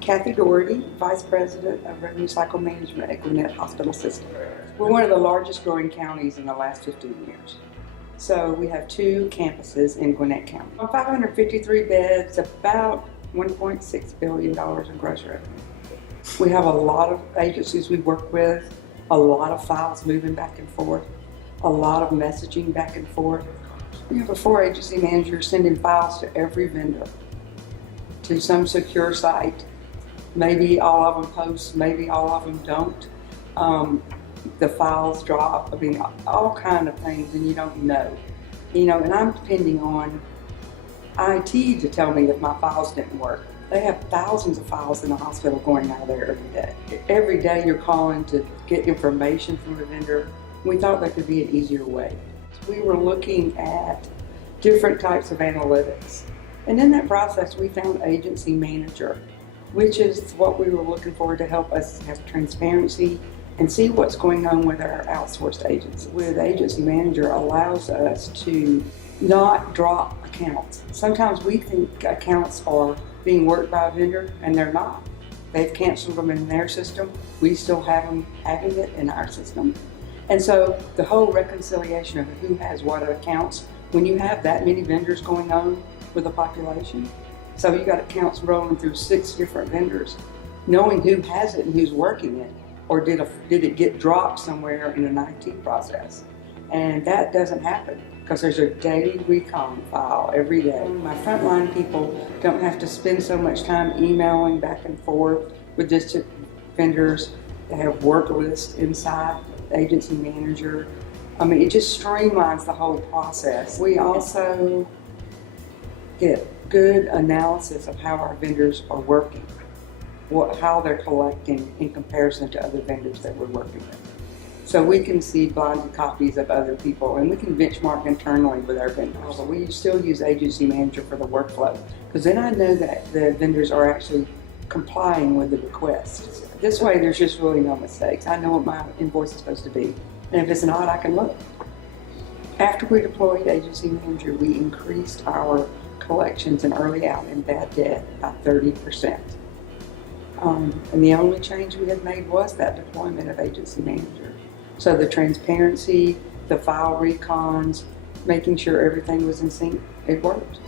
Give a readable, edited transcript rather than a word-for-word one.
Kathy Doherty, Vice President of Revenue Cycle Management at Gwinnett Hospital System. We're one of the largest growing counties in the last 15 years. So we have 2 campuses in Gwinnett County. 553 beds, about $1.6 billion in gross revenue. We have a lot of agencies we work with, a lot of files moving back and forth, a lot of messaging back and forth. We have a 4 agency managers sending files to every vendor, to some secure site. Maybe all of them post, maybe all of them don't. The files drop, I mean, all kind of things, and you don't know. And I'm depending on IT to tell me if my files didn't work. They have thousands of files in the hospital going out of there every day. Every day you're calling to get information from the vendor. We thought there could be an easier way. We were looking at different types of analytics. And in that process, we found Agency Manager, which is what we were looking for to help us have transparency and see what's going on with our outsourced agents. With Agency Manager allows us to not drop accounts. Sometimes we think accounts are being worked by a vendor, and they're not. They've canceled them in their system. We still have them having it in our system. And so the whole reconciliation of who has what accounts, when you have that many vendors going on with a population, so you got accounts rolling through 6 different vendors, knowing who has it and who's working it, or did it get dropped somewhere in an IT process? And that doesn't happen because there's a daily recon file every day. My frontline people don't have to spend so much time emailing back and forth with distant vendors. They have work lists inside Agency Manager. I mean, it just streamlines the whole process. We also get good analysis of how our vendors are working, how they're collecting in comparison to other vendors that we're working with. So we can see blinded copies of other people, and we can benchmark internally with our vendors. We still use Agency Manager for the workflow, because then I know that the vendors are actually complying with the requests. This way there's just really no mistakes. I know what my invoice is supposed to be, and if it's not, I can look. After we deployed Agency Manager, we increased our collections and early out and bad debt by 30%. And the only change we had made was that deployment of Agency Manager. So the transparency, the file recons, making sure everything was in sync, it worked.